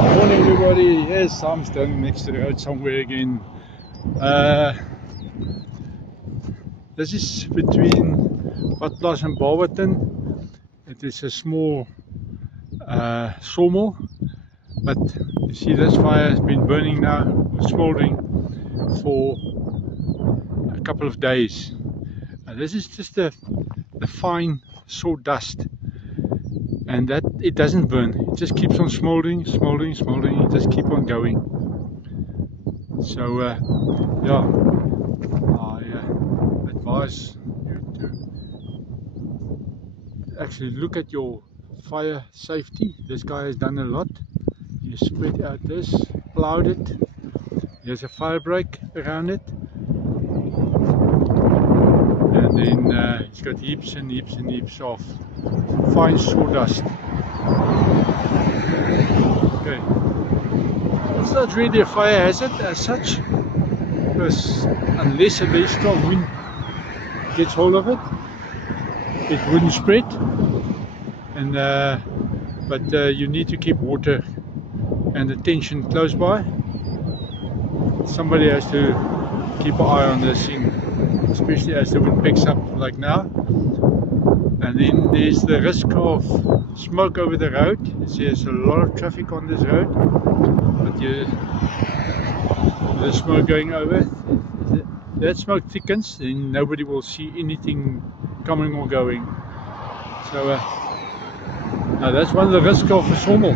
Morning everybody. Yes, I'm standing next to the road somewhere again. This is between Badplaas and Barberton. It is a small sawmill, but you see this fire has been burning now, smoldering for a couple of days. This is just the fine sawdust, and that it doesn't burn, it just keeps on smoldering, it just keeps on going. So yeah, I advise you to actually look at your fire safety. This guy has done a lot. He spread out this, plowed it, there's a fire break around it, and then he's got heaps and heaps of fine sawdust. Okay, it's not really a fire hazard as such, because unless a very strong wind gets hold of it, it wouldn't spread. And but you need to keep water and attention close by. Somebody has to keep an eye on this thing, especially as the wind picks up like now. And then there's the risk of smoke over the road. There's a lot of traffic on this road, but the smoke going over, that smoke thickens, then nobody will see anything coming or going. So now that's one of the risks of a sawmill.